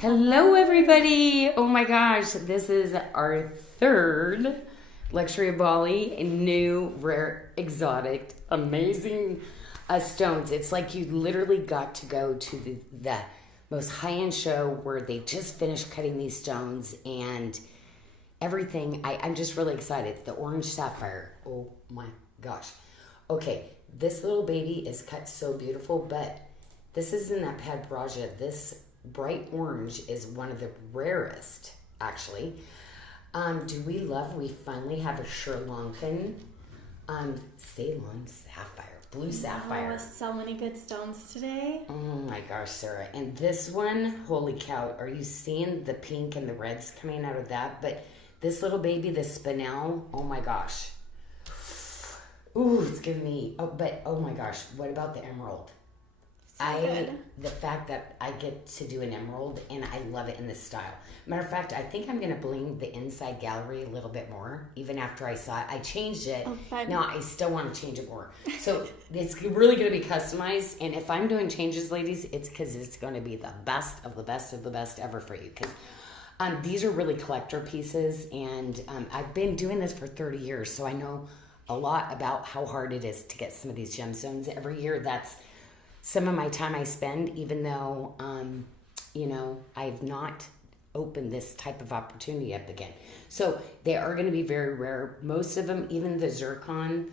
Hello everybody! Oh my gosh, this is our third Luxury of Bali, new, rare, exotic, amazing stones. It's like you literally got to go to the most high-end show where they just finished cutting these stones and everything. I'm just really excited. The orange sapphire, oh my gosh. Okay, this little baby is cut so beautiful, but this isn't that Pad Braja. This bright orange is one of the rarest, actually. Do we love, we finally have a Sri Lankan Ceylon sapphire, blue sapphire. Oh, so many good stones today. Oh my gosh, Sarah. And this one, holy cow, are you seeing the pink and the reds coming out of that? But this little baby, the spinel, oh my gosh. Ooh, it's giving me, oh my gosh, what about the emerald? The fact that I get to do an emerald and I love it in this style. Matter of fact, I think I'm going to bling the inside gallery a little bit more, even after I saw it. I changed it. Oh, fun. Now I still want to change it more. So it's really going to be customized. And if I'm doing changes, ladies, it's because it's going to be the best of the best of the best ever for you. Because these are really collector pieces. And I've been doing this for 30 years. So I know a lot about how hard it is to get some of these gemstones every year. That's some of my time I spend, even though, I've not opened this type of opportunity up again. So they are going to be very rare. Most of them, even the zircon,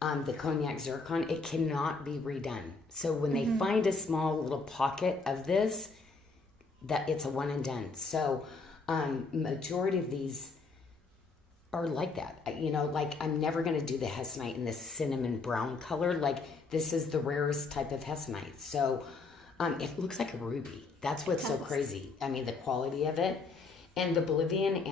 the cognac zircon, it cannot be redone. So when they find a small little pocket of this, that it's a one and done. So majority of these are like that. I'm never going to do the hessonite in this cinnamon brown color. Like, this is the rarest type of hessonite. So it looks like a ruby. That's what's so crazy. I mean, the quality of it. And the Bolivian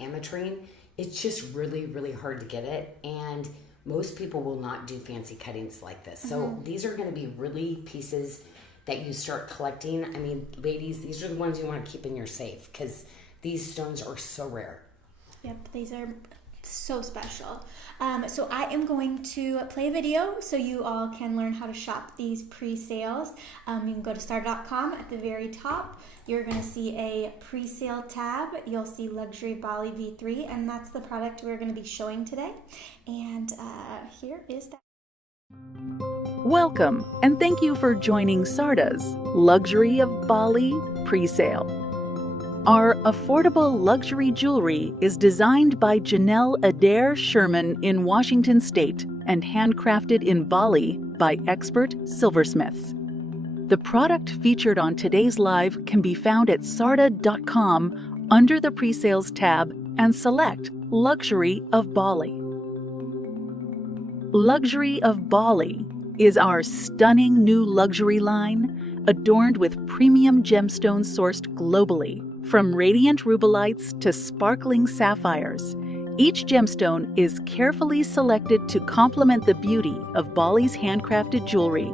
ametrine, it's just really, really hard to get it. And most people will not do fancy cuttings like this. So these are going to be really pieces that you start collecting. I mean, ladies, these are the ones you want to keep in your safe because these stones are so rare. Yep, these are so special. So I am going to play a video so you all can learn how to shop these pre-sales. You can go to SARDA.com. At the very top, you're going to see a pre-sale tab. You'll see Luxury Bali V3, and that's the product we're going to be showing today. And here is that. Welcome, and thank you for joining SARDA's Luxury of Bali pre-sale. Our affordable luxury jewelry is designed by Janyl Adair Sherman in Washington State and handcrafted in Bali by expert silversmiths. The product featured on today's live can be found at sarda.com under the pre-sales tab and select Luxury of Bali. Luxury of Bali is our stunning new luxury line adorned with premium gemstones sourced globally. From radiant rubelites to sparkling sapphires, each gemstone is carefully selected to complement the beauty of Bali's handcrafted jewelry.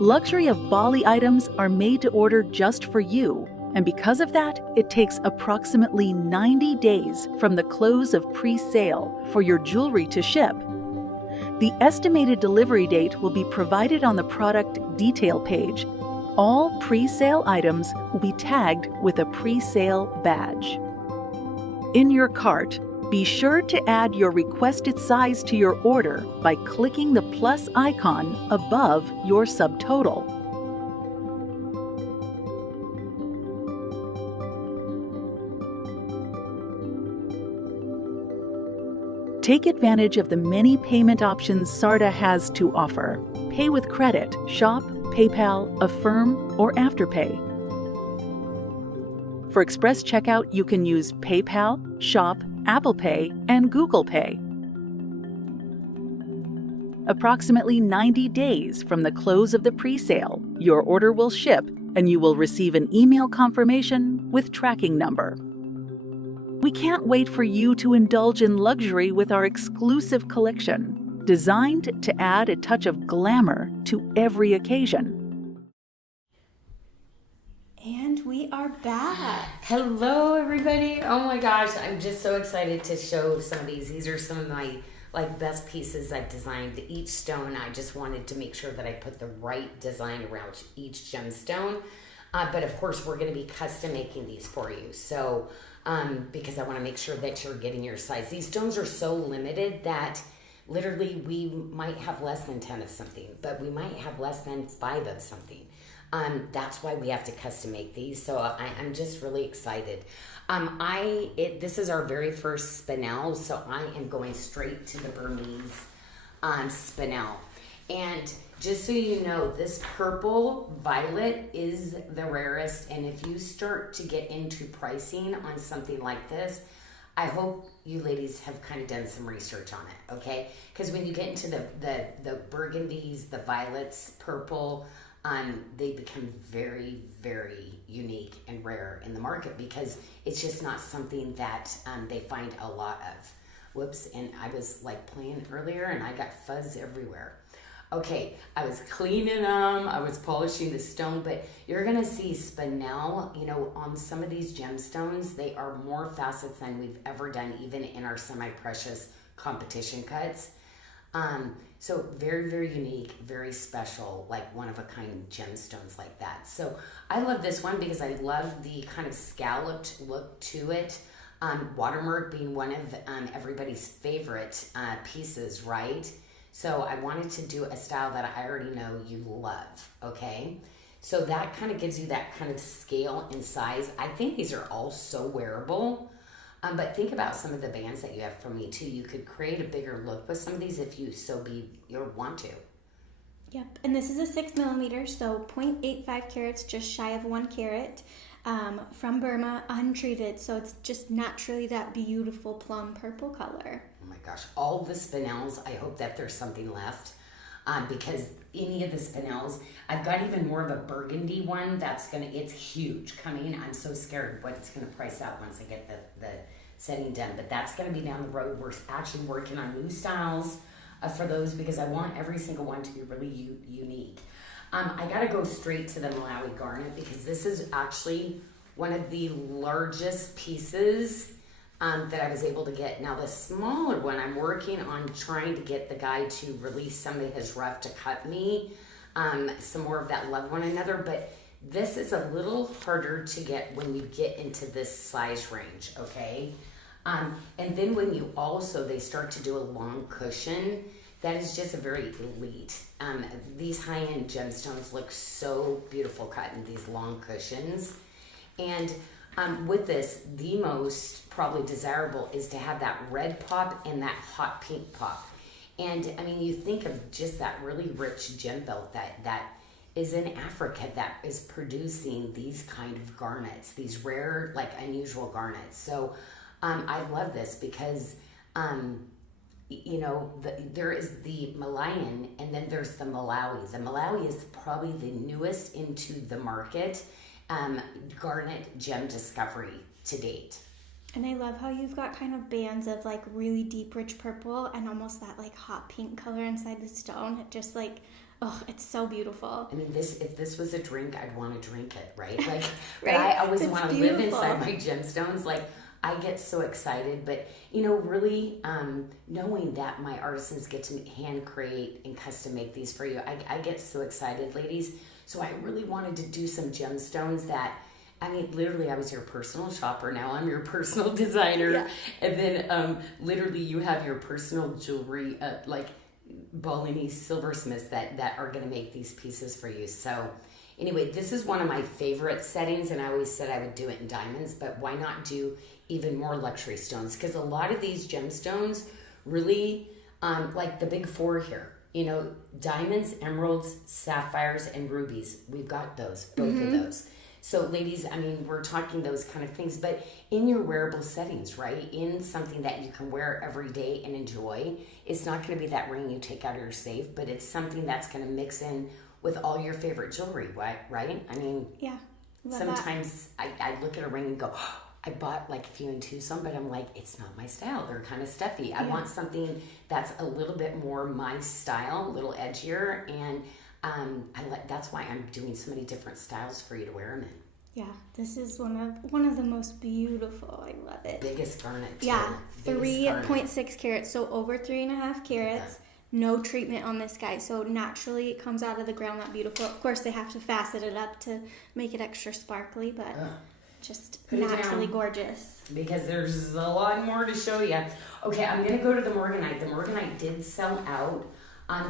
Luxury of Bali items are made to order just for you, and because of that, it takes approximately 90 days from the close of pre-sale for your jewelry to ship. The estimated delivery date will be provided on the product detail page. All pre-sale items will be tagged with a pre-sale badge. In your cart, be sure to add your requested size to your order by clicking the plus icon above your subtotal. Take advantage of the many payment options SARDA has to offer. Pay with credit, shop, PayPal, Affirm, or Afterpay. For express checkout, you can use PayPal, Shop, Apple Pay, and Google Pay. Approximately 90 days from the close of the pre-sale, your order will ship and you will receive an email confirmation with tracking number. We can't wait for you to indulge in luxury with our exclusive collection, designed to add a touch of glamour to every occasion. And we are back. Hello, everybody. Oh my gosh, I'm just so excited to show some of these. These are some of my like best pieces I've designed. Each stone, I just wanted to make sure that I put the right design around each gemstone. But of course, we're going to be custom making these for you. So, because I want to make sure that you're getting your size. These stones are so limited that literally we might have less than 10 of something, but we might have less than 5 of something. That's why we have to custom make these. So I'm just really excited. This is our very first spinel, so I am going straight to the Burmese spinel. And just so you know, this purple violet is the rarest, and if you start to get into pricing on something like this, I hope you ladies have kind of done some research on it, okay? Because when you get into the burgundies, the violets, purple, they become very, very unique and rare in the market because it's just not something that they find a lot of. Whoops, and I was like playing earlier and I got fuzz everywhere. Okay, I was cleaning them, I was polishing the stone, but you're gonna see spinel, you know, on some of these gemstones, they are more facets than we've ever done, even in our semi-precious competition cuts. So very, very unique, very special, like one of a kind gemstones like that. So I love this one because I love the kind of scalloped look to it. Watermark being one of everybody's favorite pieces, right? So I wanted to do a style that I already know you love, okay? So that kind of gives you that kind of scale and size. I think these are all so wearable. But think about some of the bands that you have from me too. You could create a bigger look with some of these if you want to. Yep, and this is a 6 millimeter, so 0.85 carats, just shy of 1 carat, from Burma, untreated. So it's just naturally that beautiful plum purple color. Oh my gosh, all the spinels, I hope that there's something left. Because any of the spinels, I've got even more of a burgundy one it's huge coming. I'm so scared what it's gonna price out once I get the setting done, but that's gonna be down the road. We're actually working on new styles for those because I want every single one to be really unique. I gotta go straight to the Malawi garnet because this is actually one of the largest pieces that I was able to get. Now the smaller one, I'm working on trying to get the guy to release some of his rough to cut me some more of that Love One Another, but this is a little harder to get when you get into this size range, okay? And then when you they start to do a long cushion, that is just a very elite. These high-end gemstones look so beautiful cut in these long cushions. And with this, the most probably desirable is to have that red pop and that hot pink pop. And I mean, you think of just that really rich gem belt that is in Africa that is producing these kind of garnets, these rare, like unusual garnets. So I love this because, you know, there is the Malayan and then there's the Malawi. The Malawi is probably the newest into the market garnet gem discovery to date. And I love how you've got kind of bands of like really deep rich purple and almost that like hot pink color inside the stone. It just like, oh, it's so beautiful. I mean, if this was a drink, I'd want to drink it, right? Like, right? But I always want to live beautiful. inside my gemstones. Like, I get so excited, but you know, really knowing that my artisans get to hand create and custom make these for you, I get so excited, ladies. So I really wanted to do some gemstones that, I mean, literally, I was your personal shopper. Now I'm your personal designer. Yeah. And then literally you have your personal jewelry, like Balinese silversmiths that are going to make these pieces for you. So anyway, this is one of my favorite settings, and I always said I would do it in diamonds, but why not do even more luxury stones? Because a lot of these gemstones really, like the big four here, you know, diamonds, emeralds, sapphires, and rubies. We've got those, both of those. So ladies, I mean, we're talking those kind of things, but in your wearable settings, right? In something that you can wear every day and enjoy. It's not going to be that ring you take out of your safe, but it's something that's going to mix in with all your favorite jewelry, right? I mean, yeah. Sometimes I look at a ring and go, oh, I bought like a few in Tucson, but I'm like, it's not my style. They're kind of stuffy. I want something that's a little bit more my style, a little edgier, and that's why I'm doing so many different styles for you to wear them in. Yeah, this is one of the most beautiful. I love it. Biggest garnet too. Yeah, Biggest garnet. 3.6 carats, so over 3.5 carats. No treatment on this guy, so naturally it comes out of the ground that beautiful. Of course, they have to facet it up to make it extra sparkly, but just Put it naturally down. gorgeous. Because there's a lot more to show you. Okay, I'm gonna go to the Morganite. The Morganite did sell out.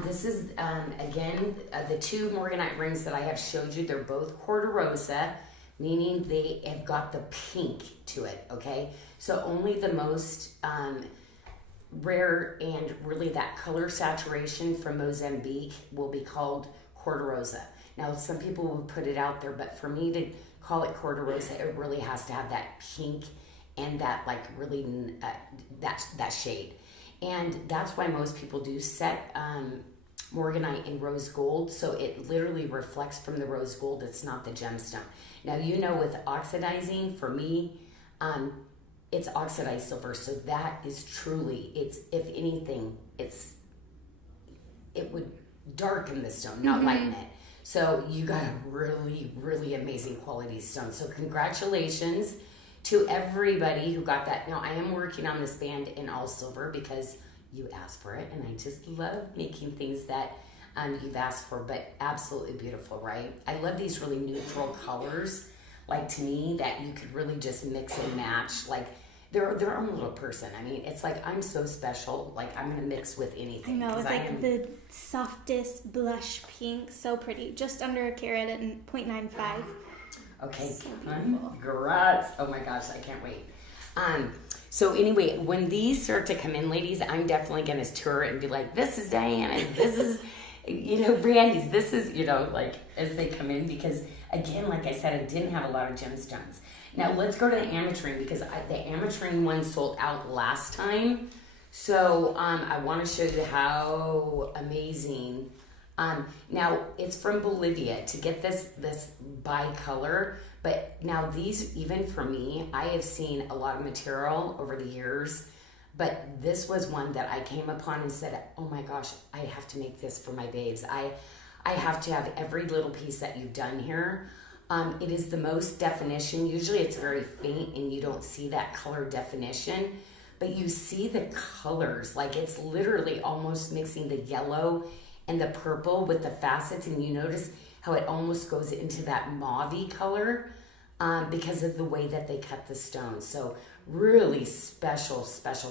This is again the two Morganite rings that I have showed you. They're both Corderosa, meaning they have got the pink to it. Okay, so only the most rare and really that color saturation from Mozambique will be called Corderosa. Now, some people will put it out there, but for me to call it Corderosa, it really has to have that pink and that like really that shade. And that's why most people do set Morganite in rose gold, so it literally reflects from the rose gold. It's not the gemstone. Now, you know, with oxidizing, for me, it's oxidized silver, so that is truly, it's, if anything, it would darken the stone, not lighten it. So you got a really, really amazing quality stone. So congratulations to everybody who got that. Now, I am working on this band in all silver because you asked for it, and I just love making things that you've asked for, but absolutely beautiful, right? I love these really neutral colors, like to me, that you could really just mix and match, like they're their own little person. I mean, it's like, I'm so special, like I'm gonna mix with anything. I know, it's like the softest blush pink, so pretty, just under a carat at 0.95. Okay, So beautiful. congrats. Oh my gosh, I can't wait. So anyway, when these start to come in, ladies, I'm definitely gonna tour it and be like, this is Diana's, this is, Brandy's, this is, like as they come in, because again, like I said, I didn't have a lot of gemstones. Now let's go to the ametrine, because the ametrine one sold out last time. So I want to show you how amazing. Now it's from Bolivia to get this bicolor, but now these, even for me, I have seen a lot of material over the years, but this was one that I came upon and said, oh my gosh, I have to make this for my babes. I have to have every little piece that you've done here. It is the most definition. Usually it's very faint and you don't see that color definition, but you see the colors, like it's literally almost mixing the yellow and the purple with the facets, and you notice how it almost goes into that mauve-y color because of the way that they cut the stone. So really special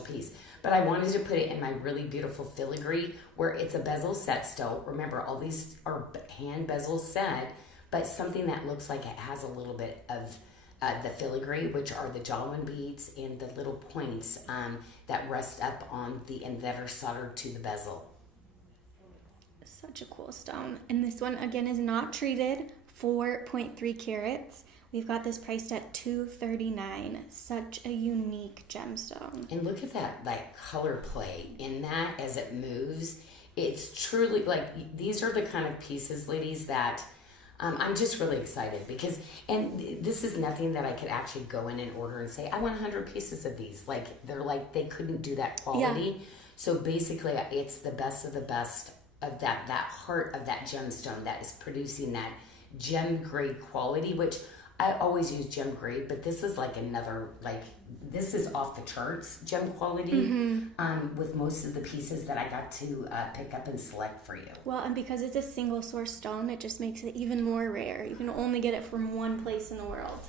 piece. But I wanted to put it in my really beautiful filigree where it's a bezel set still. Remember, all these are hand bezel set, but something that looks like it has a little bit of the filigree, which are the jawline beads and the little points that rest up on the end that are soldered to the bezel. Such a cool stone. And this one, again, is not treated, 4.3 carats. We've got this priced at $239. Such a unique gemstone. And look at that color play in that as it moves. It's truly like, these are the kind of pieces, ladies, that I'm just really excited because, and this is nothing that I could actually go in and order and say, I want 100 pieces of these. Like, they're like, they couldn't do that quality. Yeah. So basically, it's the best of the best of that heart of that gemstone that is producing that gem grade quality, which I always use gem grade, but this is like another, like, this is off the charts gem quality with most of the pieces that I got to pick up and select for you. Well, and because it's a single source stone, it just makes it even more rare. You can only get it from one place in the world.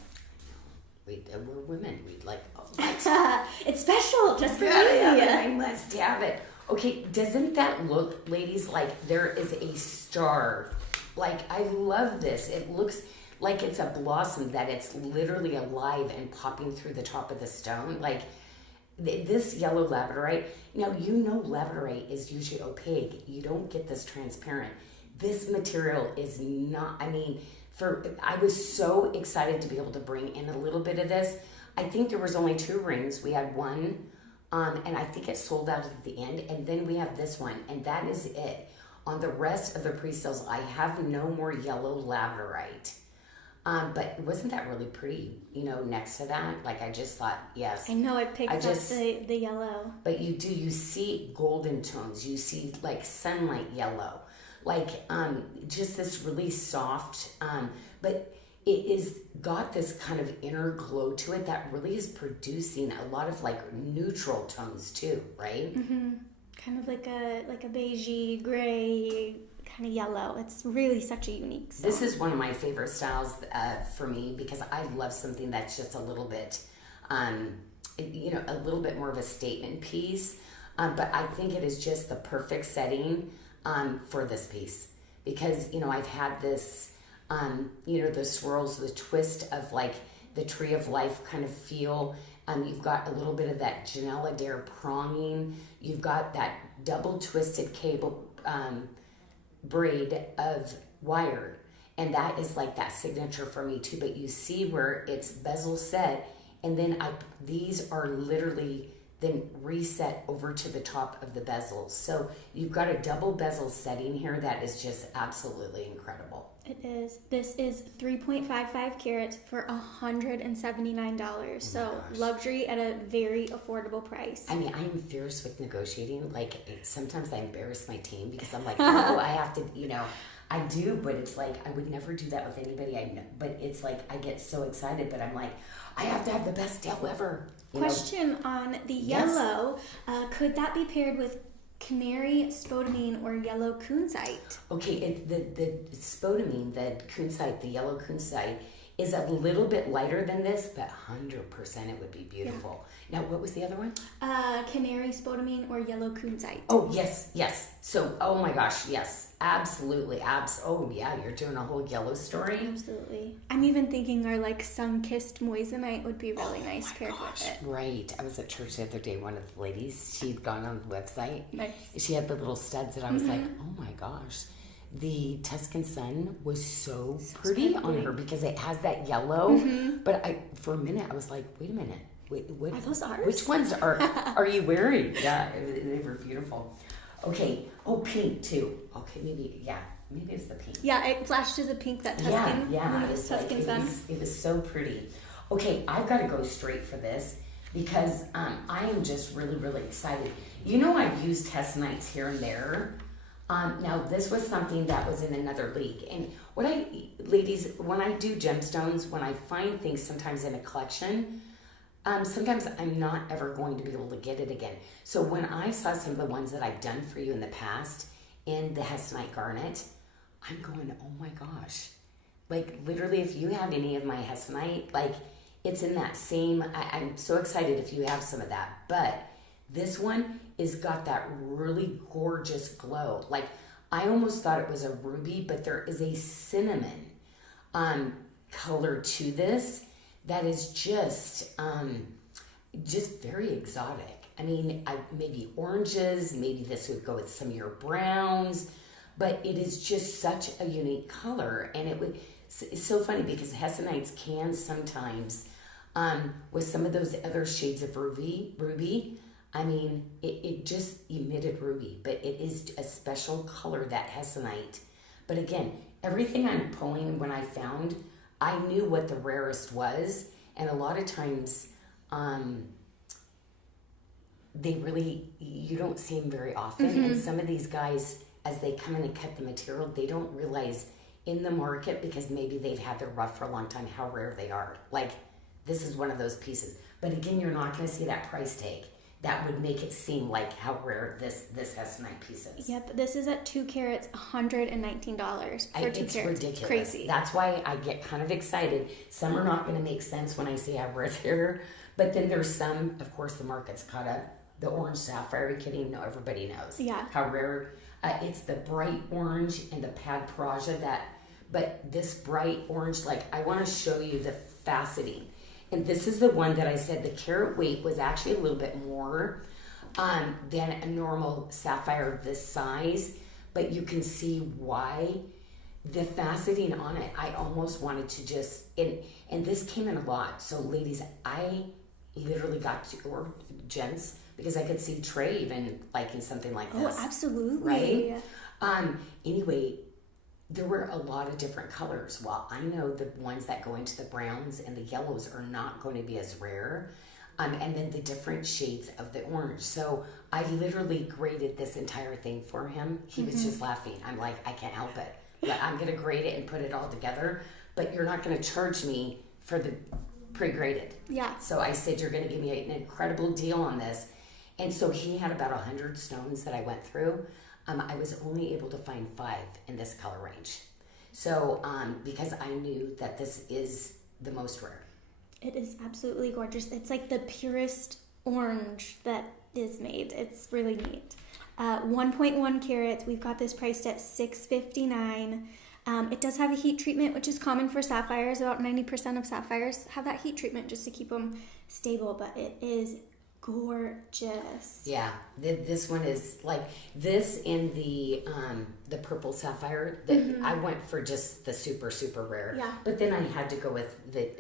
We're women. We'd like, it's special just for me. I must have it. Okay, doesn't that look, ladies, like there is a star? Like, I love this. It looks like it's a blossom, that it's literally alive and popping through the top of the stone. Like, this yellow labradorite, now labradorite is usually opaque. You don't get this transparent. This material is not, I was so excited to be able to bring in a little bit of this. I think there was only 2 rings. We had one, and I think it sold out at the end. And then we have this one, and that is it. On the rest of the pre-sales, I have no more yellow labradorite. But wasn't that really pretty, next to that? Like, I just thought, yes. I know, it picks up the yellow. But you see golden tones. You see, like, sunlight yellow. Like, just this really soft, but it is got this kind of inner glow to it that really is producing a lot of like neutral tones too, right? Mm-hmm. Kind of like a beigey, gray, kind of yellow. It's really such a unique style. This is one of my favorite styles for me because I love something that's just a little bit, a little bit more of a statement piece. But I think it is just the perfect setting for this piece because, I've had this, the swirls, the twist of like the tree of life kind of feel. You've got a little bit of that Janyl Adair pronging. You've got that double twisted cable braid of wire. And that is like that signature for me too. But you see where it's bezel set. And then these are literally then reset over to the top of the bezels. So you've got a double bezel setting here that is just absolutely incredible. It is. This is 3.55 carats for $179. So luxury at a very affordable price. I mean, I'm fierce with negotiating. Like sometimes I embarrass my team because I'm like, oh, I have to, I do, but it's like I would never do that with anybody I know. But it's like I get so excited, but I'm like, I have to have the best deal ever. Question on the yellow. Yes. Could that be paired with canary, spodumene, or yellow kunzite? Okay, the spodumene, the kunzite, the yellow kunzite, is a little bit lighter than this, but 100% it would be beautiful. Yeah. Now, what was the other one? Canary, spodumene, or yellow kunzite. Oh, yes. So, oh my gosh, yes, absolutely. Oh, yeah, you're doing a whole yellow story. Absolutely. I'm even thinking our like sun-kissed moissanite would be really nice paired with it. Right. I was at church the other day. One of the ladies, she'd gone on the website. Nice. She had the little studs, and I was like, oh my gosh. The Tuscan sun was so pretty on her because it has that yellow. But for a minute, I was like, wait a minute. What are those ours? Which ones are you wearing? Yeah, they were beautiful. Okay. Oh, pink too. Okay, maybe it's the pink. Yeah, it flashed as a pink, that Tuscan. Yeah. It was Tuscan sun. It was so pretty. Okay, I've got to go straight for this because I am just really, really excited. I've used Hessenites here and there. Now, this was something that was in another league. And ladies, when I do gemstones, when I find things sometimes in a collection, sometimes I'm not ever going to be able to get it again. So when I saw some of the ones that I've done for you in the past in the Hessenite garnet, I'm going, oh my gosh. Like literally, if you have any of my Hessenite, like it's in that same, I'm so excited if you have some of that. But this one is got that really gorgeous glow. Like I almost thought it was a ruby, but there is a cinnamon color to this that is just very exotic. I mean, maybe oranges, maybe this would go with some of your browns, but it is just such a unique color. And it's so funny because Hessenites can sometimes, with some of those other shades of ruby, I mean, it just emitted ruby, but it is a special color, that Hessenite. But again, everything I'm pulling when I found, I knew what the rarest was. And a lot of times, you don't see them very often. And some of these guys, as they come in and cut the material, they don't realize in the market, because maybe they've had their rough for a long time, how rare they are. Like, this is one of those pieces. But again, you're not going to see that price tag. That would make it seem like how rare this Hessenite piece is. Yep, this is at 2 carats, $119 for 2 it's carats. Ridiculous. Crazy. That's why I get kind of excited. Some are not going to make sense when I see how rare they are, but then there's some, of course, the market's caught up. The orange sapphire, are you kidding? No, everybody knows how rare. It's the bright orange and the pad praja but this bright orange, like I want to show you the faceting. And this is the one that I said the carat weight was actually a little bit more than a normal sapphire of this size, but you can see why. The faceting on it, I almost wanted to just, and this came in a lot. So ladies, I literally got to, or gents, because I could see Trey even liking something like this. Oh, absolutely. Right? Anyway, there were a lot of different colors. Well, I know the ones that go into the browns and the yellows are not going to be as rare. And then the different shades of the orange. So I literally graded this entire thing for him. He was just laughing. I'm like, I can't help it. But I'm going to grade it and put it all together. but you're not going to charge me for the pre-graded. Yeah. So I said, you're going to give me an incredible deal on this. And so he had about 100 stones that I went through. I was only able to find 5 in this color range. So, because I knew that this is the most rare. It is absolutely gorgeous. It's like the purest orange that is made. It's really neat. 1.1 carats. We've got this priced at $659. It does have a heat treatment, which is common for sapphires. About 90% of sapphires have that heat treatment just to keep them stable, but it is gorgeous. Yeah, this one is like this in the purple sapphire. I went for just the super, super rare. Yeah. But then I had to go with the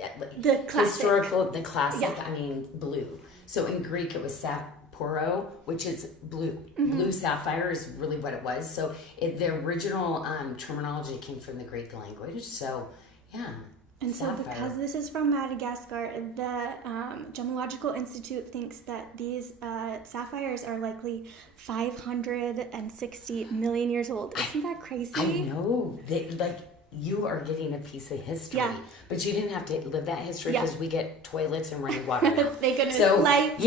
classic. historical, the classic. Yeah. I mean, blue. So in Greek, it was sapporo, which is blue. Blue sapphire is really what it was. So the original terminology came from the Greek language. So yeah. And so sapphire. because this is from Madagascar, the Gemological Institute thinks that these sapphires are likely 560 million years old. Isn't that crazy? I know. Like, you are getting a piece of history. Yeah. But you didn't have to live that history Yeah. because we get toilets and running water now. Thank goodness. So, Lights.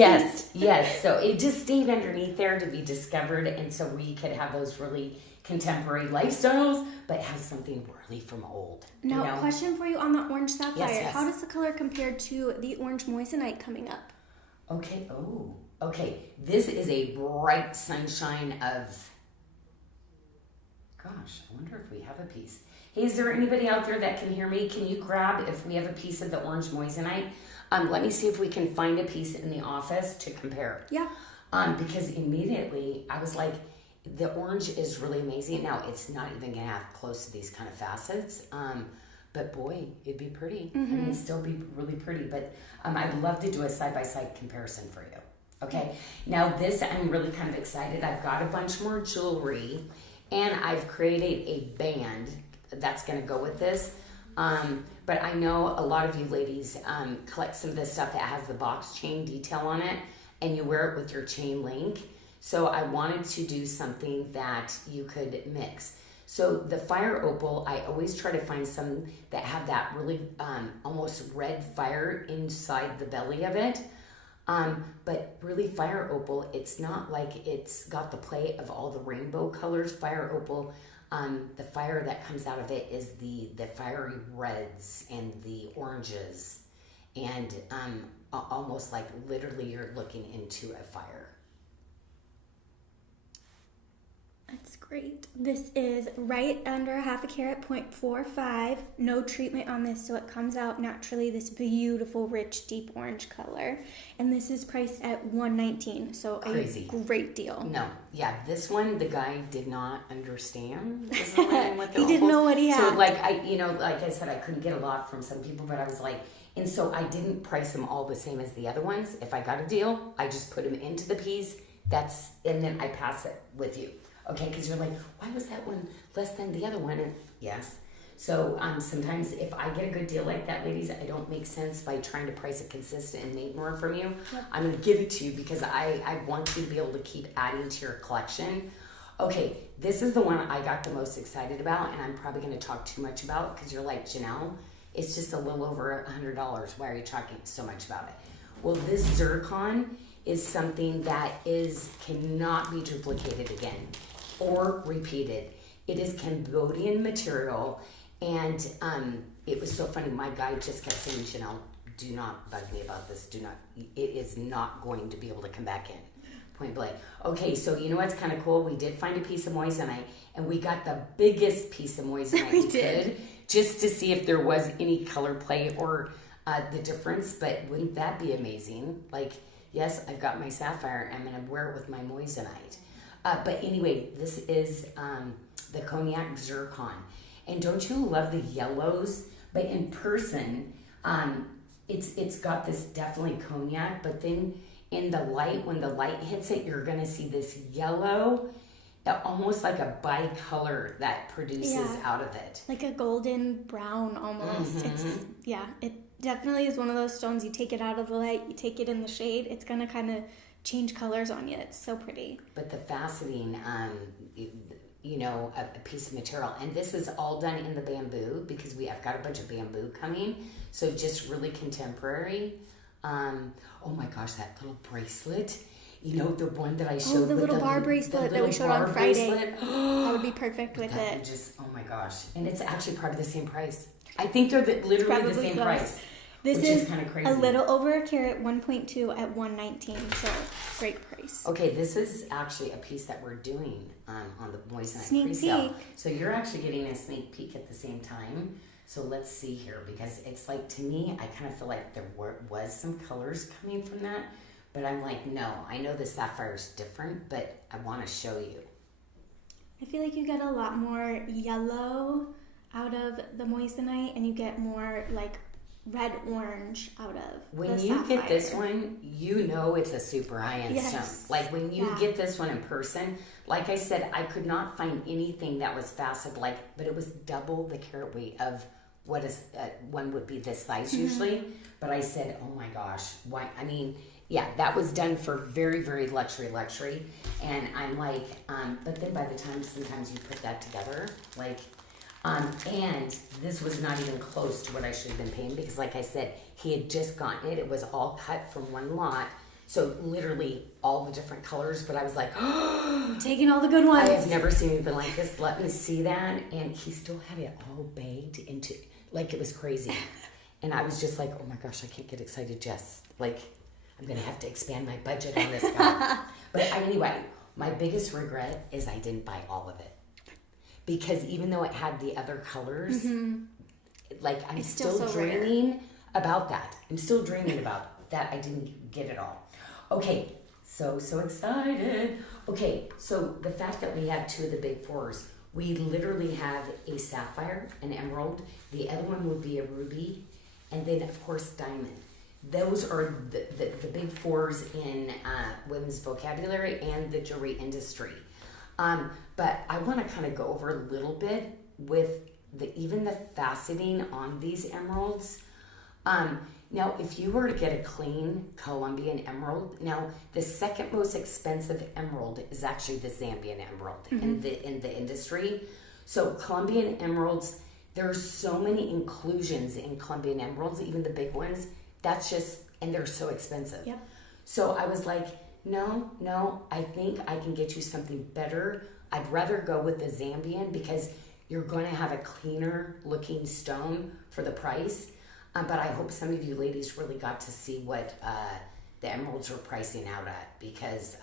yes. So it just stayed underneath there to be discovered. And so we could have those really contemporary lifestyles, but have something really from old. Now, you know? question for you on the orange sapphire. Yes. How does the color compare to the orange moissanite coming up? Okay. Okay. This is a bright sunshine of... Gosh, I wonder if we have a piece. Hey, is there anybody out there that can hear me? Can you grab if we have a piece of the orange moissanite? Let me see if we can find a piece in the office to compare. Yeah. Because immediately I was like, the orange is really amazing. Now, it's not even going to have close to these kind of facets. But boy, it'd be pretty. I mean, it'd still be really pretty. But I'd love to do a side-by-side comparison for you. Okay. Now, this, I'm really kind of excited. I've got a bunch more jewelry. And I've created a band that's going to go with this. But I know a lot of you ladies collect some of this stuff that has the box chain detail on it. And you wear it with your chain link. So I wanted to do something that you could mix. So the fire opal, I always try to find some that have that really almost red fire inside the belly of it. But really fire opal, it's not like it's got the play of all the rainbow colors. Fire opal, the fire that comes out of it is the fiery reds and the oranges. And almost like literally you're looking into a fire. That's great. This is right under a half a carat, 0.45. No treatment on this, so it comes out naturally this beautiful, rich, deep orange color. And this is priced at $119, so Crazy. A great deal. No, yeah, this one the guy did not understand. What He didn't know what he had. So like I said, I couldn't get a lot from some people, but I was like, and so I didn't price them all the same as the other ones. If I got a deal, I just put them into the piece. And then I pass it with you. Okay, because you're like, why was that one less than the other one? And yes. So sometimes if I get a good deal like that, ladies, I don't make sense by trying to price it consistent and make more from you. Yep. I'm going to give it to you because I want you to be able to keep adding to your collection. Okay, this is the one I got the most excited about, and I'm probably going to talk too much about because you're like, Janyl, it's just a little over $100. Why are you talking so much about it? Well, this zircon is something that cannot be duplicated again or repeated. It is Cambodian material, and it was so funny. My guy just kept saying, Janyl, do not bug me about this. Do not. It is not going to be able to come back in. Point blank. Okay, so you know what's kind of cool? We did find a piece of moissanite, and we got the biggest piece of moissanite we could, just to see if there was any color play or the difference. But wouldn't that be amazing? Like, yes, I've got my sapphire. I'm going to wear it with my moissanite. But anyway, this is the cognac zircon. And don't you love the yellows? But in person, it's got this definitely cognac, but then in the light, when the light hits it, you're going to see this yellow, almost like a bicolor that produces out of it. Like a golden brown almost. It definitely is one of those stones. You take it out of the light, you take it in the shade, it's going to kind of change colors on you. It's so pretty. But the faceting, you know, a piece of material. And this is all done in the bamboo because I've got a bunch of bamboo coming. So just really contemporary. Oh my gosh, that little bracelet. You know, the one that I showed. Oh, the little bar bracelet that we showed on Friday. That would be perfect with it. Just, oh my gosh. And it's actually part of the same price. I think they're literally the same price. This which is kind of crazy. A little over a carat, 1.2 at $119. So great price. Okay, this is actually a piece that we're doing on the moissanite Sneak pre-sale. peek. So you're actually getting a sneak peek at the same time. So let's see here, because it's like, to me, I kind of feel like there was some colors coming from that, but I'm like, no, I know the sapphire's different, but I want to show you. I feel like you get a lot more yellow out of the moissanite, and you get more like red orange out of when the you sapphire. get this one, you know it's a super high-end Yes. stone. Like when you get this one in person, like I said, I could not find anything that was facet like, but it was double the carat weight of what is one would be this size usually. But I said, oh my gosh, why? I mean, yeah, that was done for very, very luxury, and I'm like, but then by the time sometimes you put that together, like. And this was not even close to what I should have been paying because, like I said, he had just gotten it. It was all cut from one lot. So literally all the different colors. But I was like, taking all the good ones. I have never seen anything like this. Let me see that. And he still had it all bagged into, like it was crazy. And I was just like, oh my gosh, I can't get excited, Jess. Like, I'm going to have to expand my budget on this guy. But anyway, my biggest regret is I didn't buy all of it. Because even though it had the other colors, like I'm It's still so rare. dreaming about that. I'm still dreaming about that. I didn't get it all. Okay, so excited. Okay, so the fact that we have two of the big fours, we literally have a sapphire, an emerald. The other one would be a ruby, and then of course diamond. Those are the big fours in women's vocabulary and the jewelry industry. But I want to kind of go over a little bit with even the faceting on these emeralds. Now, if you were to get a clean Colombian emerald, now the second most expensive emerald is actually the Zambian emerald in the industry. So Colombian emeralds, there's so many inclusions in Colombian emeralds, even the big ones. That's just, and they're so expensive. Yep. So I was like, no, I think I can get you something better. I'd rather go with the Zambian because you're going to have a cleaner looking stone for the price. But I hope some of you ladies really got to see what the emeralds are pricing out at because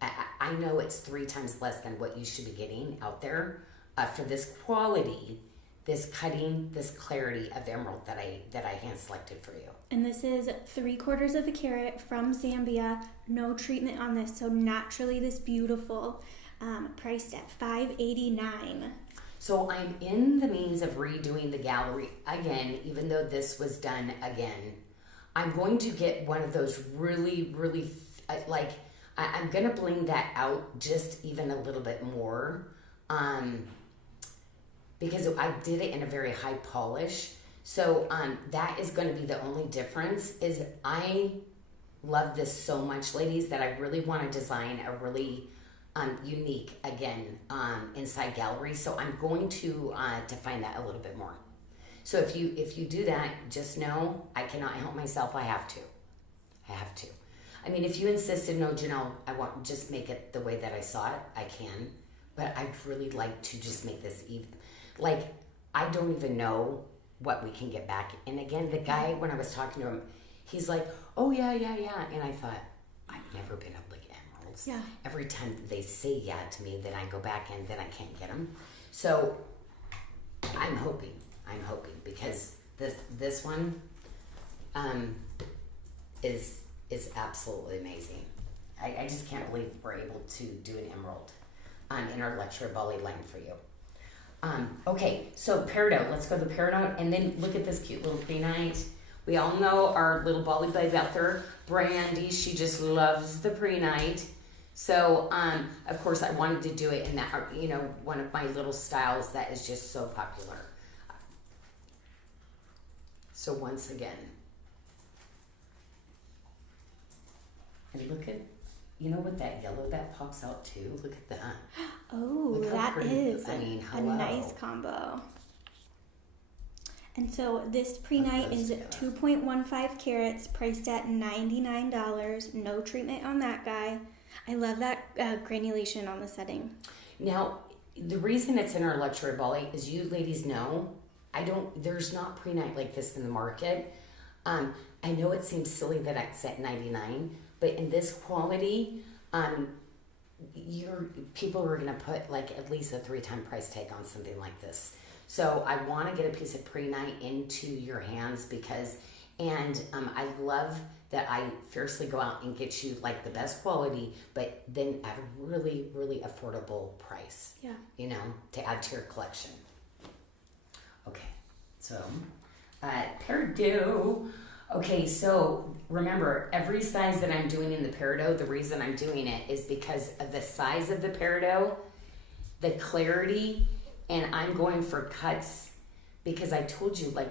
I know it's 3 times less than what you should be getting out there for this quality, this cutting, this clarity of emerald that I hand selected for you. And this is 3/4 of a carat from Zambia. No treatment on this, so naturally this beautiful, priced at $589. So I'm in the means of redoing the gallery again, even though this was done again. I'm going to get one of those really, really, like, I'm going to bling that out just even a little bit more because I did it in a very high polish. So that is going to be the only difference is I love this so much, ladies, that I really want to design a really unique, again, inside gallery. So I'm going to define that a little bit more. So if you do that, just know I cannot help myself. I have to. I mean, if you insisted, no, Janyl, I want just make it the way that I saw it, I can. But I'd really like to just make this even. Like, I don't even know what we can get back. And again, the guy, when I was talking to him, he's like, oh, yeah. And I thought, I've never been able to get emeralds. Yeah. Every time they say yeah to me, then I go back and then I can't get them. So I'm hoping because this one is absolutely amazing. I just can't believe we're able to do an emerald in our Luxury of Bali line for you. Okay, so peridot. Let's go to the peridot, and then look at this cute little prehnite. We all know our little Bali babe out there, Brandy. She just loves the prehnite. So, of course, I wanted to do it in that, one of my little styles that is just so popular. So once again, and look at you know what, that yellow that pops out too? Look at that. Oh, Look how that pretty. is I mean, a hello. nice combo. And so this pre-night is together. 2.15 carats, priced at $99. No treatment on that guy. I love that granulation on the setting. Now, the reason it's in our Luxury of Bali is you ladies know, there's not pre-night like this in the market. I know it seems silly that it's at $99, but in this quality, people are gonna put like at least a 3-time price tag on something like this. So I want to get a piece of pre-night into your hands I love that I fiercely go out and get you like the best quality, but then at a really, really affordable price. Yeah. You know, to add to your collection. Okay, so peridot. Okay, so remember, every size that I'm doing in the peridot, the reason I'm doing it is because of the size of the peridot, the clarity, and I'm going for cuts because I told you, like,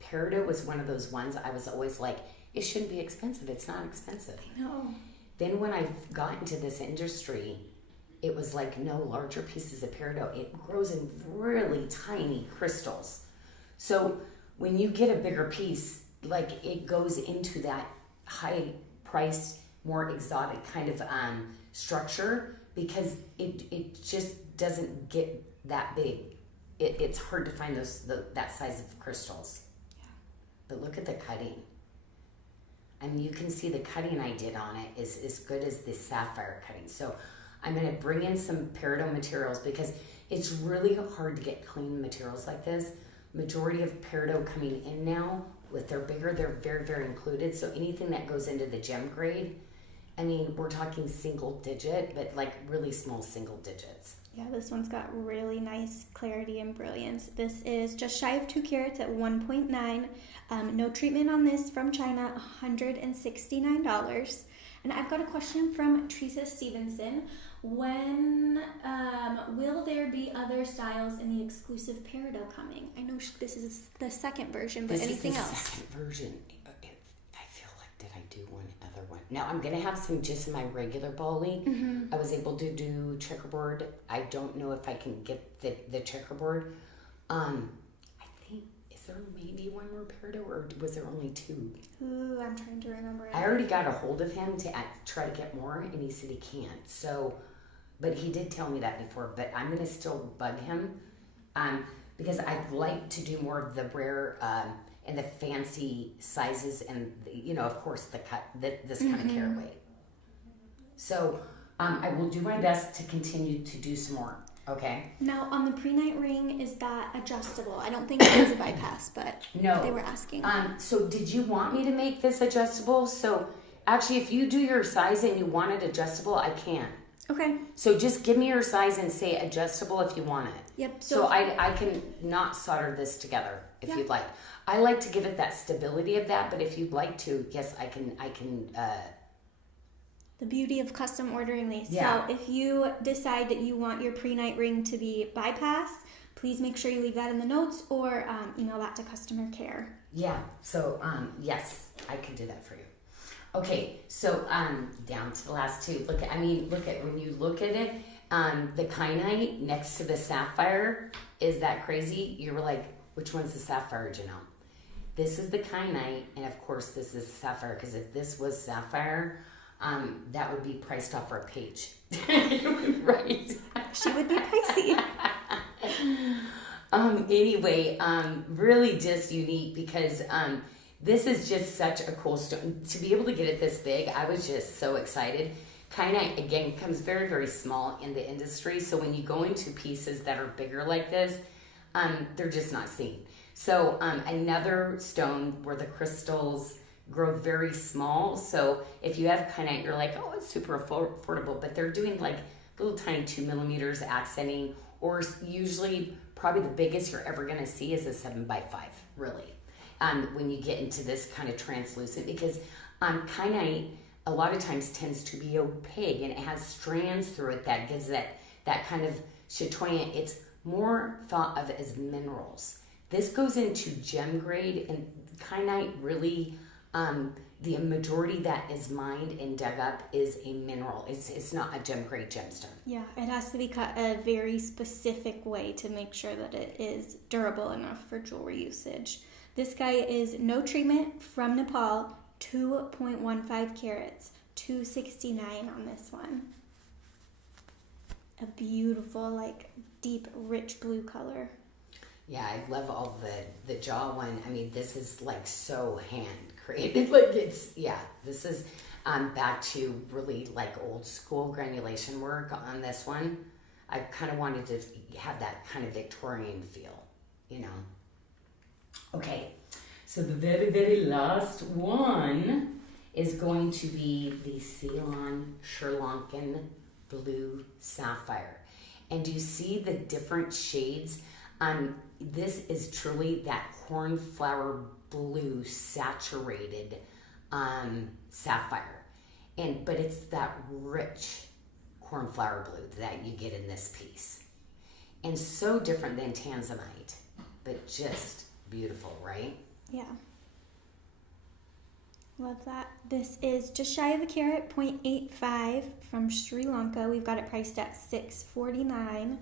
peridot was one of those ones I was always like, it shouldn't be expensive. It's not expensive. No. Then when I got into this industry, it was like no larger pieces of peridot. It grows in really tiny crystals. So when you get a bigger piece, like it goes into that high priced, more exotic kind of structure because it just doesn't get that big. It's hard to find that size of crystals. Yeah. But look at the cutting. I mean, you can see the cutting I did on it is as good as the sapphire cutting. So I'm going to bring in some peridot materials because it's really hard to get clean materials like this. Majority of peridot coming in now, with they're bigger, they're very, very included. So anything that goes into the gem grade, I mean, we're talking single digit, but like really small single digits. Yeah, this one's got really nice clarity and brilliance. This is just shy of 2 carats at 1.9. No treatment on this from China, $169. And I've got a question from Teresa Stevenson. When will there be other styles in the exclusive peridot coming? I know this is the second version, but anything else? This is the second version. I feel like, did I do one other one? Now, I'm going to have some just in my regular Bali. Mm-hmm. I was able to do checkerboard. I don't know if I can get the checkerboard. I think, is there maybe one more peridot or was there only 2? Ooh, I'm trying to remember. I already got a hold of him to try to get more, and he said he can't. So, but he did tell me that before, but I'm going to still bug him because I'd like to do more of the rare and the fancy sizes and, you know, of course, the cut, this kind of carat weight. So I will do my best to continue to do some more, okay? Now, on the pre-night ring, is that adjustable? I don't think it is a bypass, but No. they were asking. So did you want me to make this adjustable? So actually, if you do your size and you want it adjustable, I can. Okay. So just give me your size and say adjustable if you want it. Yep. So I can not solder this together if you'd like. I like to give it that stability of that, but if you'd like to, yes, I can. The beauty of custom ordering these. Yeah. So if you decide that you want your pre-night ring to be bypass, please make sure you leave that in the notes or email that to customer care. Yeah. So yes, I can do that for you. Okay. So down to the last 2. Look at when you look at it, the kyanite next to the sapphire. Is that crazy? You were like, which one's the sapphire, Janyl? This is the kyanite, and of course this is sapphire, because if this was sapphire, that would be priced off our page. Right? She would be pricey. Anyway, really just unique because this is just such a cool stone. To be able to get it this big, I was just so excited. Kyanite, again, comes very, very small in the industry, so when you go into pieces that are bigger like this, they're just not seen. So another stone where the crystals grow very small. So if you have kyanite, you're like, oh, it's super affordable. But they're doing like little tiny 2 millimeters accenting, or usually probably the biggest you're ever going to see is a 7x5, really. When you get into this kind of translucent, because kyanite a lot of times tends to be opaque and it has strands through it that gives that kind of chatoyant. It's more thought of as minerals. This goes into gem grade, and kyanite really The majority that is mined and dug up is a mineral. It's not a gem grade gemstone. Yeah, it has to be cut a very specific way to make sure that it is durable enough for jewelry usage. This guy is no treatment from Nepal, 2.15 carats, $269 on this one. A beautiful, like deep, rich blue color. Yeah, I love all the jaw one. I mean, this is like so hand created. Like this is back to really like old school granulation work on this one. I kind of wanted to have that kind of Victorian feel, you know. Okay, so the very, very last one is going to be the Ceylon Sri Lankan Blue Sapphire. And do you see the different shades? This is truly that cornflower blue saturated sapphire. But it's that rich cornflower blue that you get in this piece. And so different than tanzanite, but just beautiful, right? Yeah. Love that. This is just shy of a carat, 0.85 from Sri Lanka. We've got it priced at $649.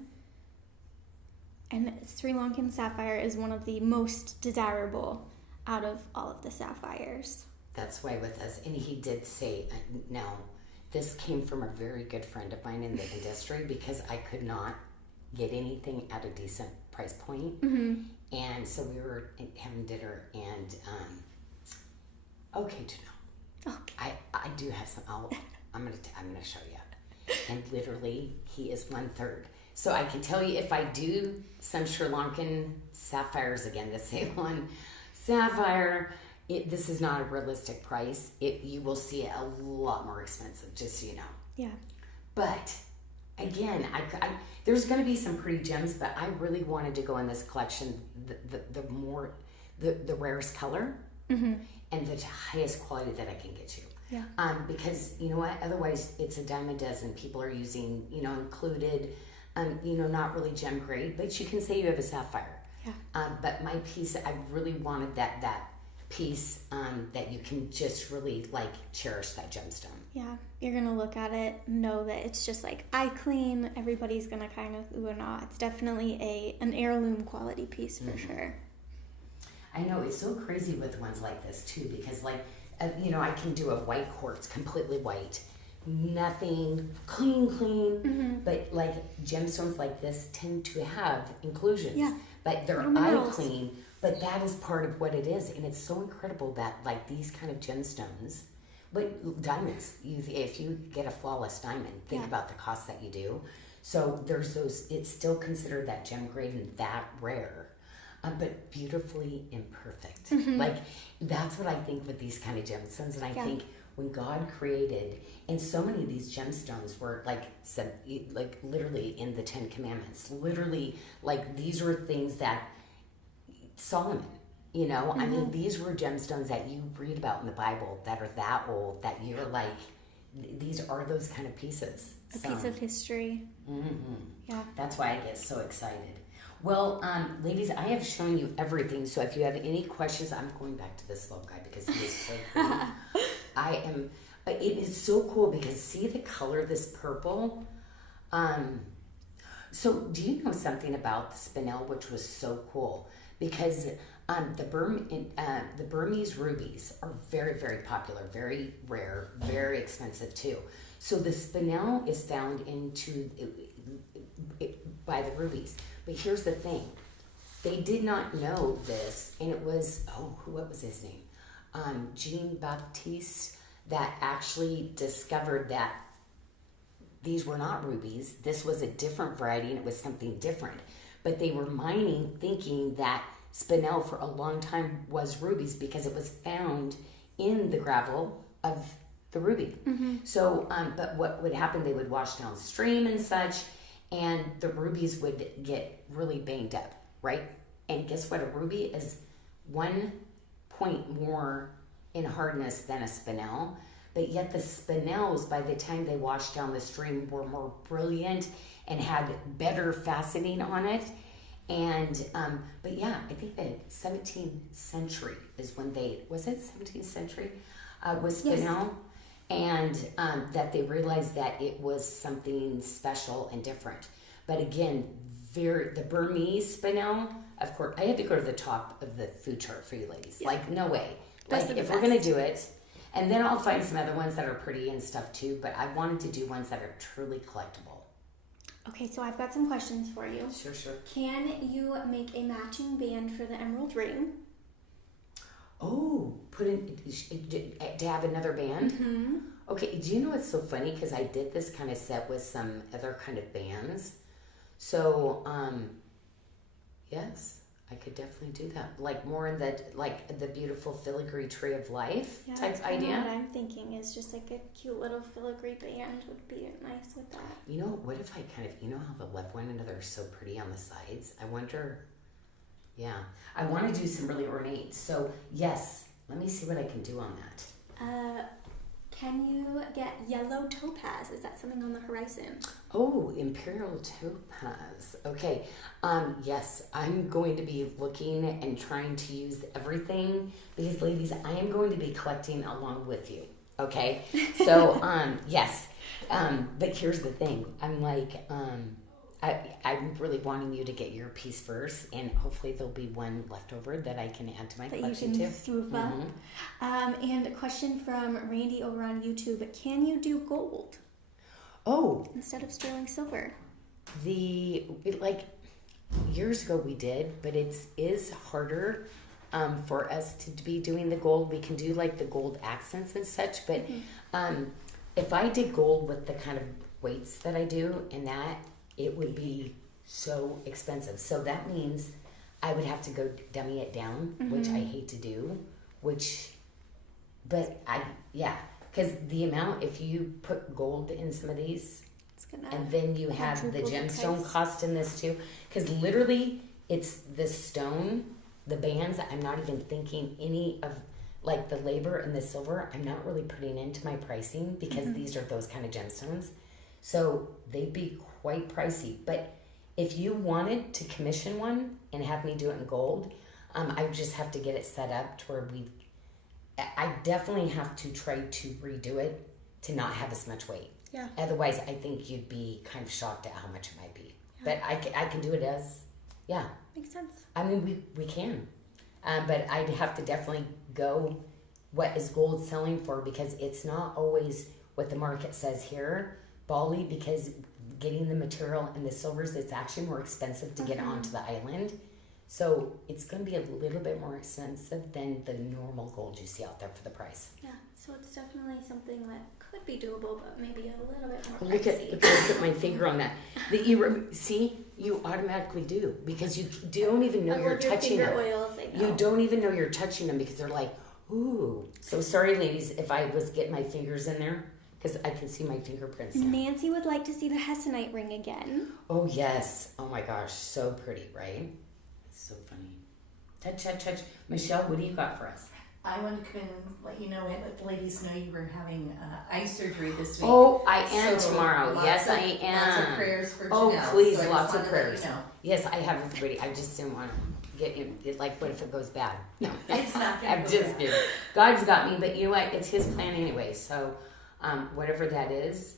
And Sri Lankan sapphire is one of the most desirable out of all of the sapphires. That's why with us, and he did say, no, this came from a very good friend of mine in the industry because I could not get anything at a decent price point. Mm-hmm. And so we were having dinner and, okay, Janyl, Okay. I do have some, I'm going to show you. And literally, he is 1/3. So I can tell you if I do some Sri Lankan sapphires again, the Ceylon sapphire, this is not a realistic price. You will see it a lot more expensive, just so you know. Yeah. But again, there's going to be some pretty gems, but I really wanted to go in this collection the rarest color Mm-hmm. and the highest quality that I can get you. Yeah. Because you know what? Otherwise, it's a dime a dozen. People are using, included, not really gem grade, but you can say you have a sapphire. Yeah. But my piece, I really wanted that piece that you can just really like cherish that gemstone. Yeah. You're going to look at it, know that it's just like eye clean. Everybody's going to kind of ooh and ah. It's definitely an heirloom quality piece for sure. I know, it's so crazy with ones like this too, because like, I can do a white quartz, completely white, nothing, clean, Mm-hmm. but like gemstones like this tend to have inclusions, Yeah. but they're Little eye minerals. clean, but that is part of what it is, and it's so incredible that like these kind of gemstones, but diamonds, if you get a flawless diamond, think Yeah. about the cost that you do, so there's those, it's still considered that gem grade and that rare. But beautifully imperfect. Mm-hmm. Like, that's what I think with these kind of gemstones. And I Yeah. think when God created, and so many of these gemstones were like said, like literally in the 10 Commandments, literally like these were things that Solomon, I mean, these were gemstones that you read about in the Bible that are that old that you're like, these are those kind of pieces. A piece of history. Mm-hmm. Yeah. That's why I get so excited. Well, ladies, I have shown you everything. So if you have any questions, I'm going back to this little guy because he is so cool. It is so cool because see the color, this purple. So do you know something about the spinel, which was so cool? Because the Burmese rubies are very, very popular, very rare, very expensive too. So the spinel is found by the rubies. But here's the thing. They did not know this, and it was, what was his name? Jean-Baptiste that actually discovered that these were not rubies. This was a different variety, and it was something different. But they were mining thinking that spinel for a long time was rubies because it was found in the gravel of the ruby. Mm-hmm. So, but what would happen, they would wash downstream and such, and the rubies would get really banged up, right? And guess what? A ruby is 1 point more in hardness than a spinel, but yet the spinels, by the time they washed down the stream, were more brilliant and had better faceting on it. And, but yeah, I think that 17th century is when was it 17th century? Was Spinel. And that they realized that it was something special and different. But again, the Burmese Spinel, of course, I had to go to the top of the food chart for you ladies. Yeah. Like, no way. That's like, if we're going to do it, and then I'll find some other ones that are pretty and stuff too, but I wanted to do ones that are truly collectible. Okay, so I've got some questions for you. Sure. Can you make a matching band for the emerald ring? Oh, to have another band? Mm-hmm. Okay, do you know what's so funny? Because I did this kind of set with some other kind of bands. So, yes, I could definitely do that. Like more in the beautiful filigree tree of life type idea. What I'm thinking is just like a cute little filigree band would be nice with that. You know, what if I kind of, you know how the left one another are so pretty on the sides? I wonder, yeah. I want to do some really ornate. So, yes, let me see what I can do on that. Can you get yellow topaz? Is that something on the horizon? Oh, imperial topaz. Okay. Yes, I'm going to be looking and trying to use everything because, ladies, I am going to be collecting along with you. Okay. So, yes. But here's the thing. I'm like, I'm really wanting you to get your piece first, and hopefully there'll be one left over that I can add to my collection too. That you can swoop up. And a question from Randy over on YouTube: can you do gold? Oh, instead of sterling silver. Years ago we did, but it is harder for us to be doing the gold. We can do like the gold accents and such, but if I did gold with the kind of weights that I do, and that, it would be so expensive. So that means I would have to go dummy it down, which I hate to do, because the amount, if you put gold in some of these, and then you have the gemstone cost in this too, because literally it's the stone, the bands, I'm not even thinking any of like the labor and the silver, I'm not really putting into my pricing because these are those kind of gemstones. So they'd be quite pricey. But if you wanted to commission one and have me do it in gold, I just have to get it set up to where I definitely have to try to redo it to not have as much weight. Yeah. Otherwise, I think you'd be kind of shocked at how much it might be. Yeah. But I can do it as, yeah. Makes sense. I mean, we can. But I'd have to definitely go what is gold selling for, because it's not always what the market says here, Bali, because getting the material and the silvers, it's actually more expensive to get onto the island. So it's going to be a little bit more expensive than the normal gold you see out there for the price. Yeah, so it's definitely something that could be doable, but maybe a little bit more Look pricey. at I put my finger on that. See, you automatically do, because you don't even know you're touching them. Oils, You don't even know you're touching them because they're like, ooh. So sorry, ladies, if I was getting my fingers in there, because I can see my fingerprints now. Nancy would like to see the hessonite ring again. Oh, yes. Oh, my gosh. So pretty, right? It's so funny. Touch. Michelle, what do you got for us? I wanted to come in and let you know, and let the ladies know you were having eye surgery this week. Oh, I am So tomorrow. Yes, I am. Lots of prayers for Oh, Janyl. please, So I just lots of wanted to let prayers. you know. Yes, I have everybody. I just didn't want to get in. Like, what if it goes bad? No. It's not going I'm to just kidding. God's got me, but you know what? It's His plan anyway. So, whatever that is,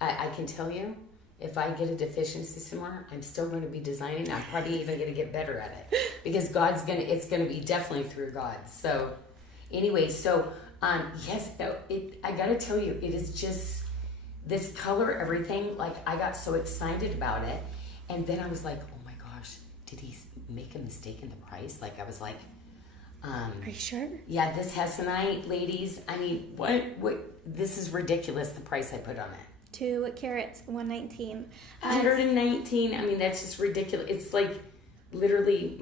I can tell you, if I get a deficiency somewhere, I'm still going to be designing. I'm probably even going to get better at it, because it's going to be definitely through God. So, anyway, so yes, I got to tell you, it is just this color, everything. Like, I got so excited about it, and then I was like, oh my gosh, did he make a mistake in the price? Like, I was like, are you sure? Yeah, this hessonite, ladies. I mean, what? This is ridiculous. The price I put on it. 2 carats, 119. 119. I mean, that's just ridiculous. It's like literally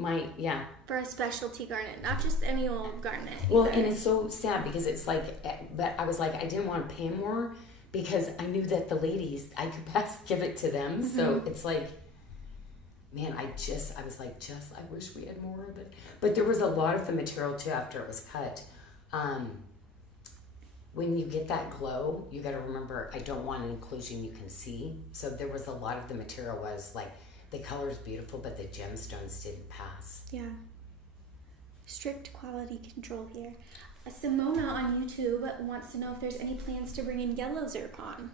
for a specialty garnet, not just any old garnet. Well, either. and it's so sad because it's like, but I was like, I didn't want to pay more because I knew that the ladies, I could best give it to them. So it's like, man, I was like, I wish we had more of it. But there was a lot of the material too after it was cut. When you get that glow, you got to remember, I don't want an inclusion you can see. So there was a lot of the material was like, the color's beautiful, but the gemstones didn't pass. Yeah. Strict quality control here. Simona on YouTube wants to know if there's any plans to bring in yellow zircon.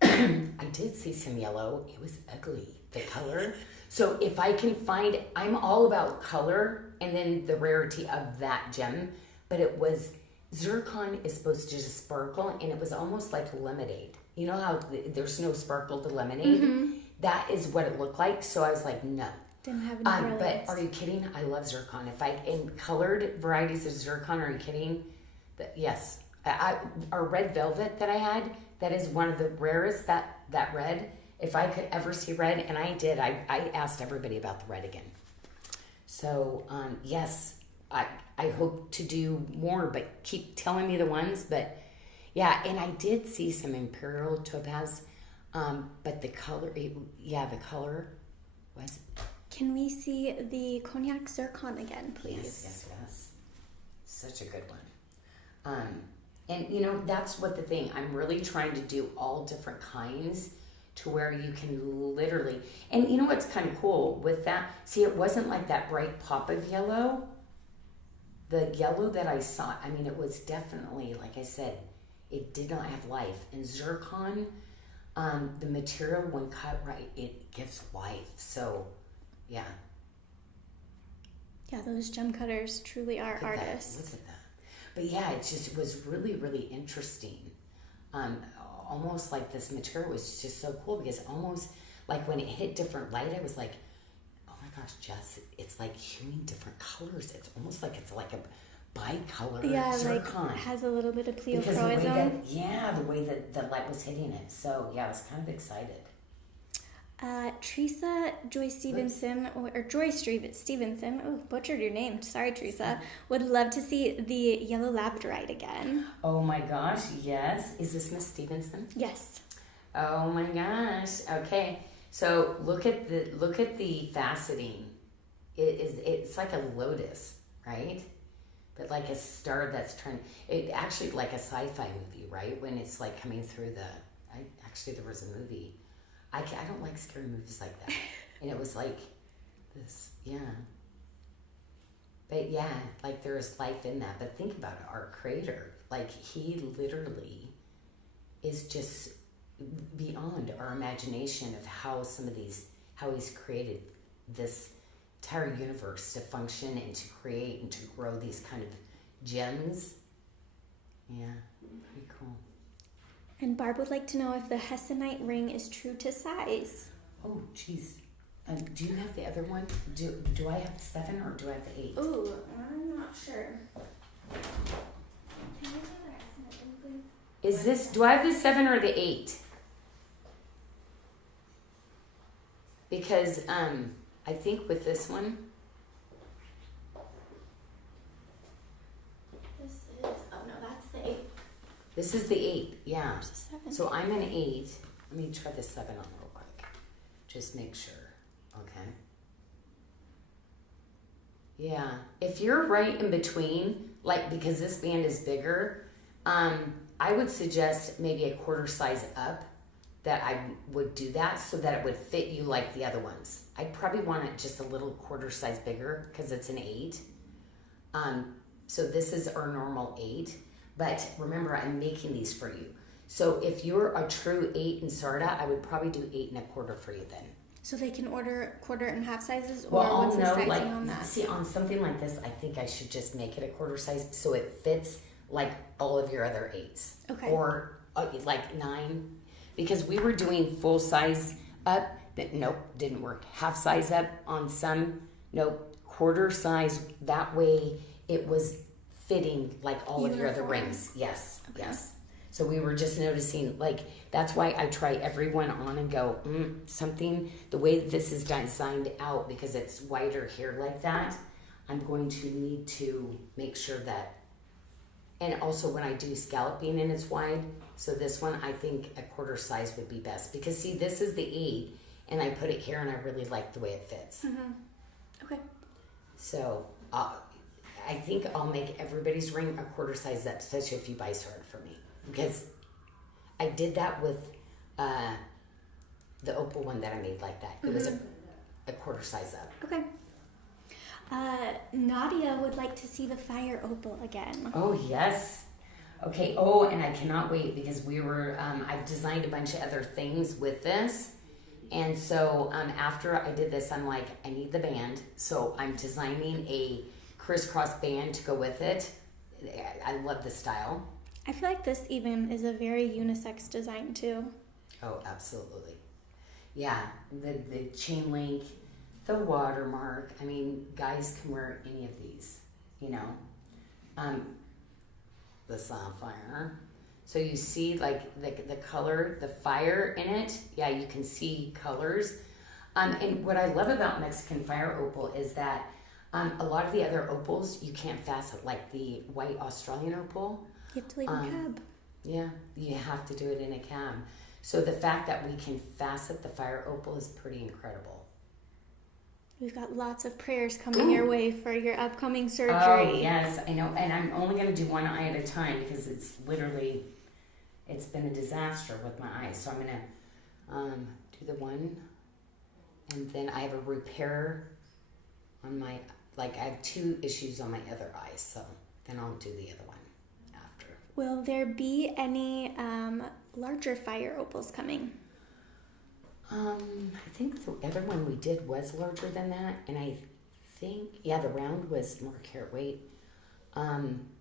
I did see some yellow. It was ugly, the color. So if I can find, I'm all about color and then the rarity of that gem, but it was, zircon is supposed to just sparkle, and it was almost like lemonade. You know how there's no sparkle to lemonade? Mm-hmm. That is what it looked like. So I was like, no. Didn't have any But brilliance. are you kidding? I love zircon. If I, in colored varieties of zircon, are you kidding? Yes. Our red velvet that I had, that is one of the rarest, that red. If I could ever see red, and I did, I asked everybody about the red again. So, yes, I hope to do more, but keep telling me the ones. But yeah, and I did see some imperial topaz, but the color, the color was. Can we see the cognac zircon again, please? Yes. Such a good one. And you know, that's what the thing, I'm really trying to do all different kinds to where you can literally, and you know what's kind of cool with that? See, it wasn't like that bright pop of yellow. The yellow that I saw, I mean, it was definitely, like I said, it did not have life. And zircon, the material when cut right, it gives life. So, yeah. Yeah, those gem cutters truly are artists. Look at that. But yeah, it was really, really interesting. Almost like this material was just so cool, because almost like when it hit different light, I was like, oh my gosh, Jess, it's like hueing different colors. It's almost like it's like a bicolor zircon. Like it has a little bit of Because pleochroism. the way that the light was hitting it. So yeah, I was kind of excited. Teresa Joy Stevenson, or Joy Stevenson, oh, butchered your name. Sorry, Teresa. Would love to see the yellow labradorite again. Oh my gosh, yes. Is this Miss Stevenson? Yes. Oh my gosh. Okay. So look at the faceting. It's like a lotus, right? But like a star that's trying. It actually like a sci-fi movie, right? When it's like coming through there was a movie. I don't like scary movies like that. And it was like this, yeah. But yeah, like there's life in that. But think about it, our creator, like he literally is just beyond our imagination of how how he's created this entire universe to function and to create and to grow these kind of gems. Yeah, pretty cool. And Barb would like to know if the Hessonite ring is true to size. Oh, geez. Do you have the other one? Do I have the 7 or do I have the 8? Ooh, I'm not sure. Can you do the Hessonite ring, please? Do I have the 7 or the 8? Because I think with this one, this is the 8, yeah. There's a 7. So I'm an 8. Let me try the 7 on real quick. Just make sure. Okay. Yeah. If you're right in between, like because this band is bigger, I would suggest maybe a quarter size up, that I would do that so that it would fit you like the other ones. I'd probably want it just a little quarter size bigger because it's an 8. So this is our normal 8. But remember, I'm making these for you. So if you're a true 8 in SARDA, I would probably do 8 1/4 for you then. So they can order quarter and half sizes, or Well, what's the no, sizing like, on that? see, on something like this, I think I should just make it a quarter size so it fits like all of your other 8s. Okay. Or like 9. Because we were doing full size up, but nope, didn't work. Half size up on some, nope, quarter size. That way it was fitting like all of your other Uniform. rings. Yes, Okay. yes. So we were just noticing, like, that's why I try everyone on and go, something, the way that this is designed out, because it's wider here like that, I'm going to need to make sure that, and also when I do scalloping and it's wide, so this one, I think a quarter size would be best. Because see, this is the 8, and I put it here, and I really like the way it fits. Mm-hmm. Okay. So, I think I'll make everybody's ring a quarter size up, especially if you buy SARDA for me. Because I did that with the opal one that I made like that. It was a quarter size up. Okay. Nadia would like to see the fire opal again. Oh, yes. Okay. Oh, and I cannot wait because I've designed a bunch of other things with this. And so after I did this, I'm like, I need the band. So I'm designing a crisscross band to go with it. I love the style. I feel like this even is a very unisex design too. Oh, absolutely. Yeah, the chain link, the watermark. I mean, guys can wear any of these, you know. The sapphire. So you see like the color, the fire in it. Yeah, you can see colors. And what I love about Mexican fire opal is that a lot of the other opals you can't facet, like the white Australian opal. You have to leave a cab. Yeah, you have to do it in a cab. So the fact that we can facet the fire opal is pretty incredible. We've got lots of prayers coming your way for your upcoming surgery. Oh, yes, I know. And I'm only going to do one eye at a time because it's been a disaster with my eyes. So I'm going to do the one. And then I have a repair on my, I have 2 issues on my other eye. So then I'll do the other one after. Will there be any larger fire opals coming? I think the other one we did was larger than that, and I think the round was more carat weight.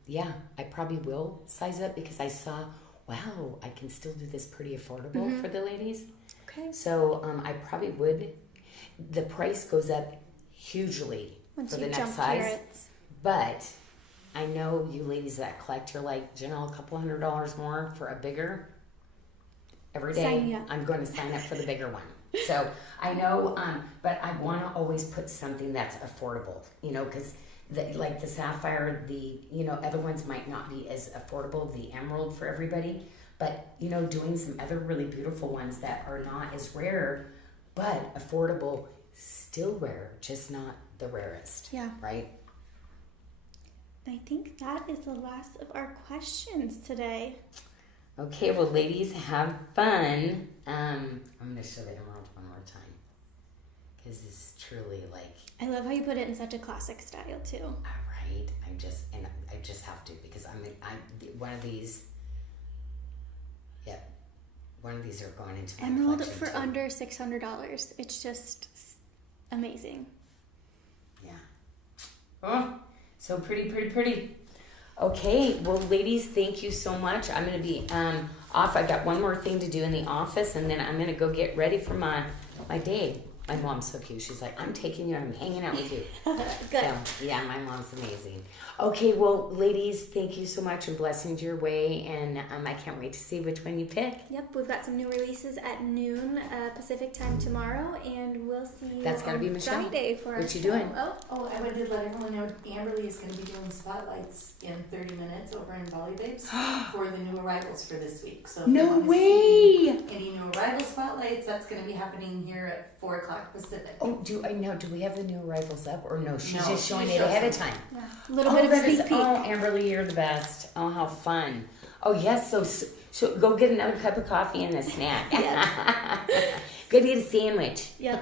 Yeah, I probably will size up because I saw, wow, I can still do this pretty affordable for the ladies. Okay. So I probably would. The price goes up hugely Once for you the next jump size, carats. but I know you ladies that collect, you're like, Janyl, a couple $100 more for a bigger. Every Sign me day, up. I'm going to sign up for the bigger one. So I know, but I want to always put something that's affordable, you know, because like the sapphire, other ones might not be as affordable, the emerald for everybody, but, you know, doing some other really beautiful ones that are not as rare, but affordable, still rare, just not the rarest. Yeah. Right? I think that is the last of our questions today. Okay, well, ladies, have fun. I'm going to show the emerald one more time because it's truly like. I love how you put it in such a classic style too. All right, I just have to because I'm one of these. Yeah, one of these are going into my Emerald collection for too. under $600. It's just amazing. Yeah. Oh, so pretty, pretty, pretty. Okay, well, ladies, thank you so much. I'm going to be off. I got one more thing to do in the office, and then I'm going to go get ready for my day. My mom's so cute. She's like, I'm taking you. I'm hanging out with you. Good. So, yeah, my mom's amazing. Okay, well, ladies, thank you so much and blessings your way. And I can't wait to see which one you pick. Yep, we've got some new releases at noon Pacific time tomorrow, and we'll see you That's gotta on be Michelle. Friday for our What you show. doing? Oh, I would let everyone know Amberly is going to be doing spotlights in 30 minutes over in Bali Babes for the new arrivals for this week. So if you No want to way! see any new arrival spotlights, that's going to be happening here at 4 o'clock Pacific. Oh, do we have the new arrivals up or no? She's No, just showing she it shows ahead of them. time. Yeah. A little bit of a that is- sneak peek. Oh, Amberly, you're the best. Oh, how fun. Oh, yes. So go get another cup of coffee and a snack. Go eat a sandwich. Yeah.